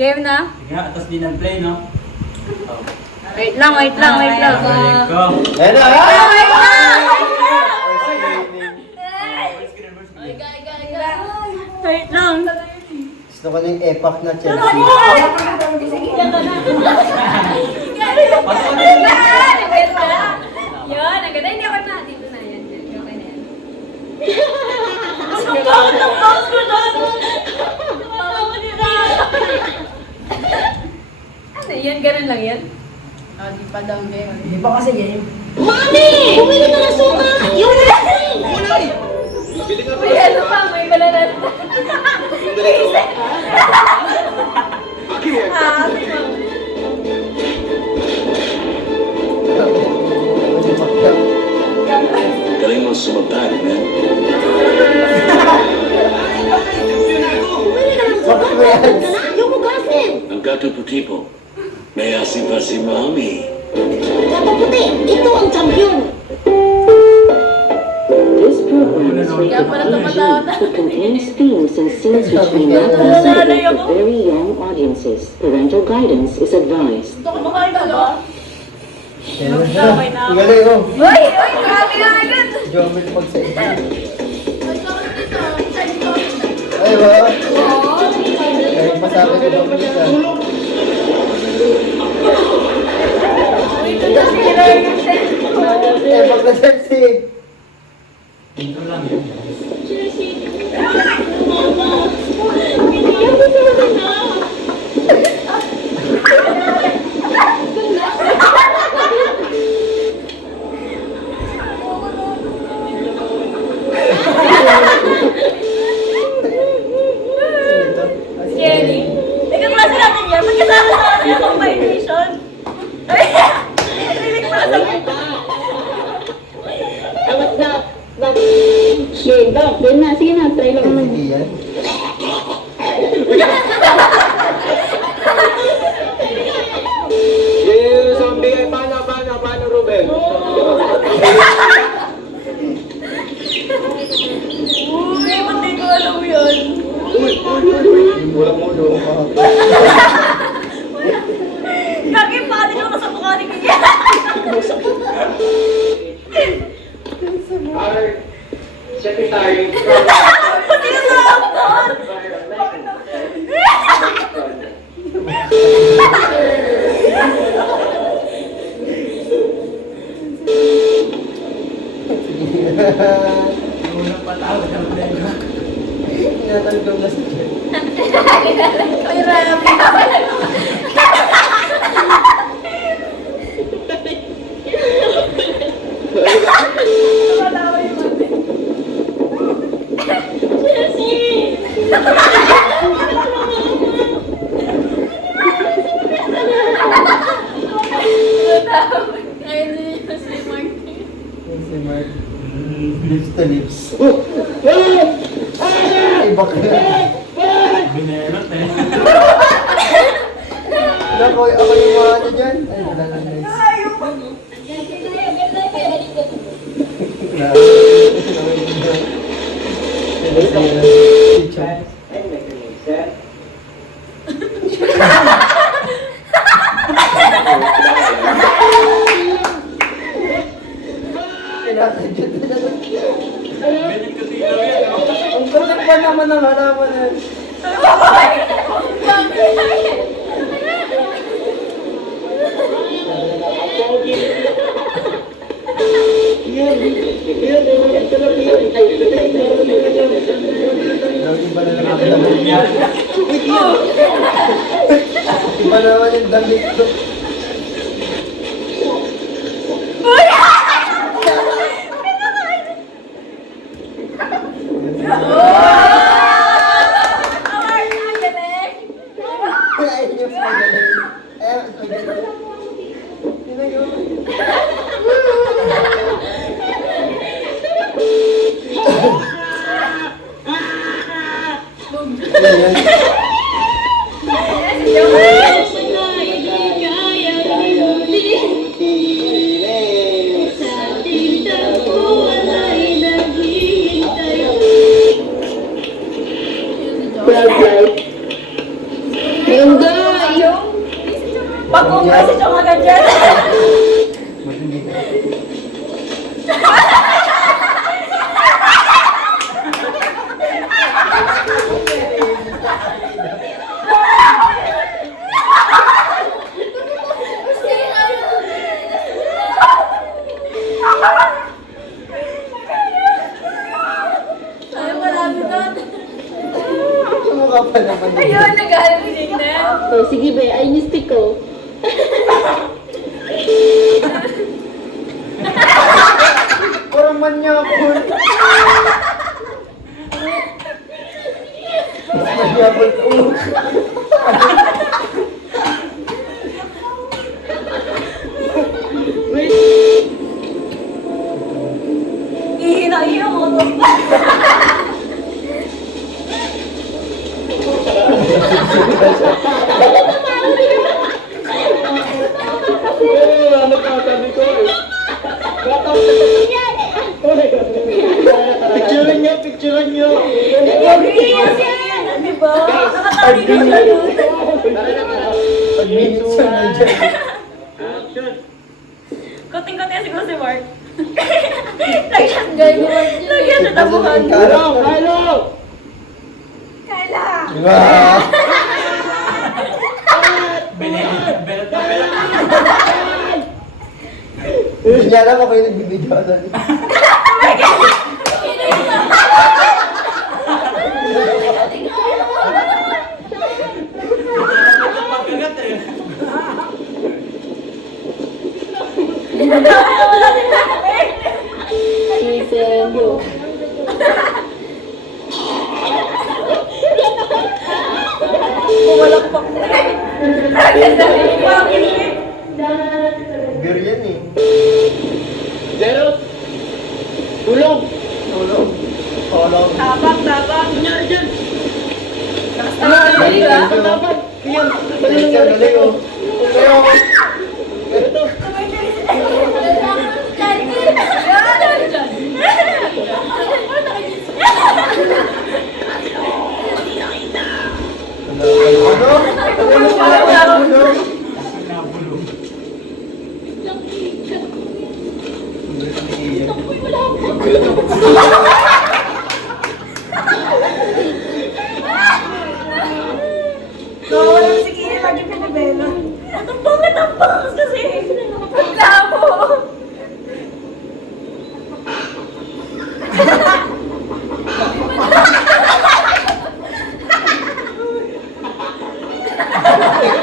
Game na? Sige nga, atas din ang play, no? Oh. Wait lang, wait lang, wait lang. Galing ko. Ayan na! Wait lang! Wait lang. Gusto ko na yung epak na Chelsea. Na yun. Ang ganda. Hindi ako na. Dito na yan. Okay na yan. Ano yan? Ganun lang yan? Ah, di pa daw game. Di ba kasi game? Mami! Bumili ka ng suka! Yung si Mami. Gato puti! Ito ang champion! This program is rated PG, but contains themes and scenes which may not be suitable for very young audiences. Parental guidance is advised. Gusto ko makain ka. Ang galing oh. Uy! Uy! Grabe na ngayon! Jomel pag sa ito. Ay, Ay, ba? Kahit masabi ko daw minsan. Epak na Chelsea. Dito lang yun. Sino ito? Ah, si Jenny. Ikaw klase natin yan. Magkasama sa atin ang combination. Rinig pa sa Game, Doc. Game na. Sige na. Try lang naman. Hindi yan. Yung zombie ay paano, paano, paano, Ruben? Uy! Hindi ko alam yun. Yung bulak mo doon. Gagi pa ka dito sa mukha ni Kiki. Our secretary Pati na sa doon. Unang patawad ng play, no? Tinatalgam na si Jen. Ay, Rami. Ay, hindi niya si Mark. Yung si Mark. Lips to lips. Iba ka. Binelot eh. Nako, ako yung mga ano dyan. Ay, wala lang guys. Ang galing pa naman ang halaman eh. Iba na ang damit. Iba naman yung damit Parang manyapon. Manyapon. Oh. Ihina-hina mo to. Ano minutes na dyan. Action. Kuting-kuting siguro si Mark. Lagyan yun. Lagyan siya tabuhan. Benet na benet. Hindi niya alam ako yung nagbibideo doon. Wala si Pepe. Listen, yo. Pumalakpak na eh. Parang hindi. Beer yan eh. Zero. Tulong. Tulog. Tulog. Tabak, tabak. Kunyari dyan. Dali ka? Dapat. Yan. Dali ka, dali ko. Kayo. Ito. Ano? Ano siya? Ano? Nabulong. Nawawala si Kiri, lagi pinibela. Ang pangit ang pangas kasi. Ang labo.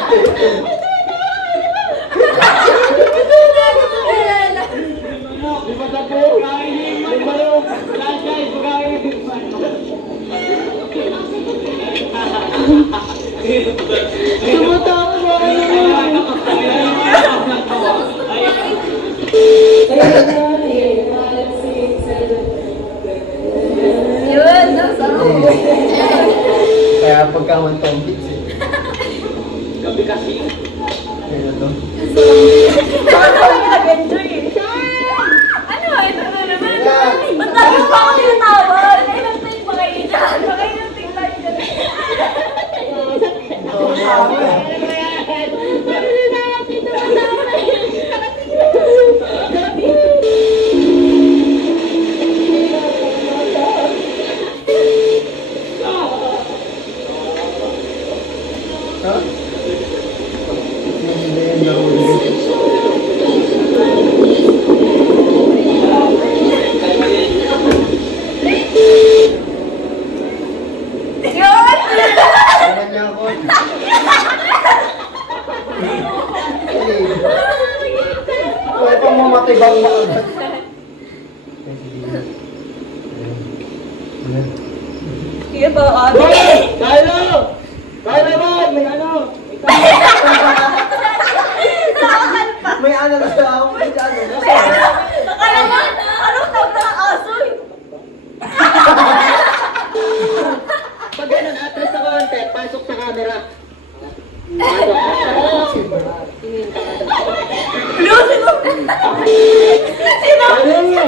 Yung lahat guys, pagkain. Yun, nasa Kaya pagka one tom eh. Gabi kasi. Kaya to. Bakit nag-enjoy eh? Ano? Ito na naman. Ba't lagi pa ako tinatawag? Ilang time pa kayo dyan? Baka ilang time. Wala pang mamatay bang maagad. Sige ba, ate? Hello! Kaya naman! May ano? May ano na siya ako. May ano na siya. Akala mo, anong tawag na aso eh? Pag ganun, atras sa konti, pasok sa camera. Blue, sino? Sino? Hello!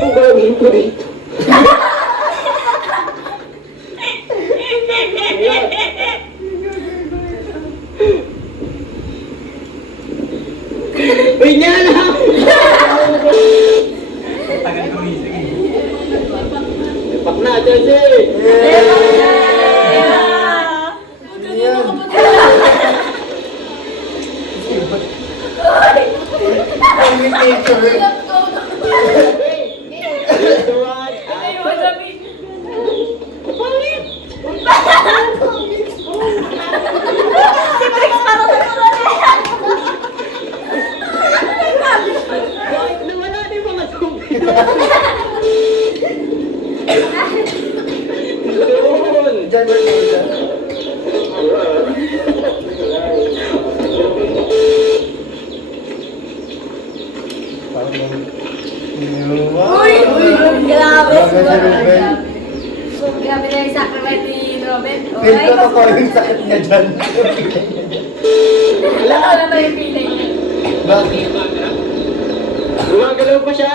Ang gagawin ko dito. Uy, niya na! Tagal gumising eh. Pak na, Chelsea! Yan. Ang may picture. Ay, masabi. Si Brix parang nagkaroon Nawala na yung mga tubig. Doon! Diyan, diyan, diyan. Parang Uy! Grabe. Si Ruben. Grabe na yung sacrifice ni Robin. Feel ko na ko yung sakit niya dyan. Wala ko na tayo pilay niya. Bakit? Gumagalaw pa siya!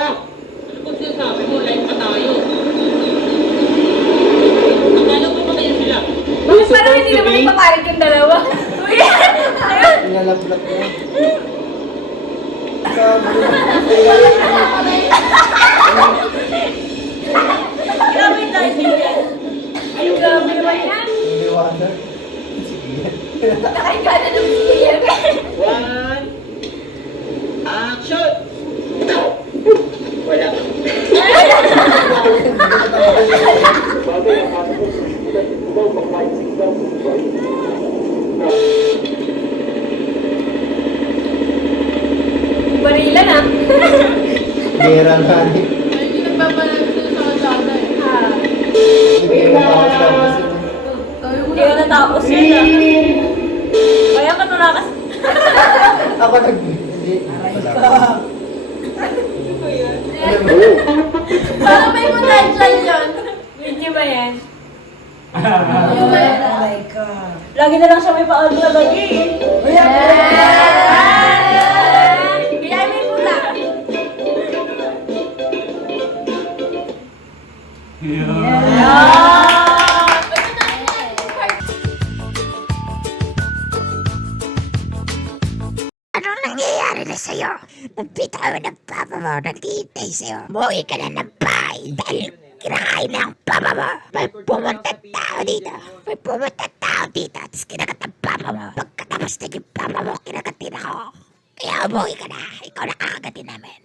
Bakit parang hindi naman ipapalit yung dalawa? Uy! Ayun! Nalablak niya. Grabe timing yan. Ay, grabe naman yan. Sige. Nakahigala ng spear. One! Action! Wala. Barilan ah. Ni. Hindi nagpapalag sa kalsada eh. Hindi ko tapos tapos yun. Tayo mo Hindi ko natapos yun ah. Kaya ka tunakas. Ako nag... Hindi. Alam mo, Parang may potential yun. Video ba yan? Yung ba yan? Lagi na lang siya may na lagi eh. Anong nangyayari na sa'yo? Nagbitaw ng papa mo, naghihintay sa'yo. Umuwi ka na ng bahay dahil kinakain na ang papa mo. May pumunta tao dito. May pumunta tao dito at kinagat ang papa mo. Pagkatapos na yung papa mo, kinagatin ako. Kaya umuwi ka na. Ikaw na kakagatin namin.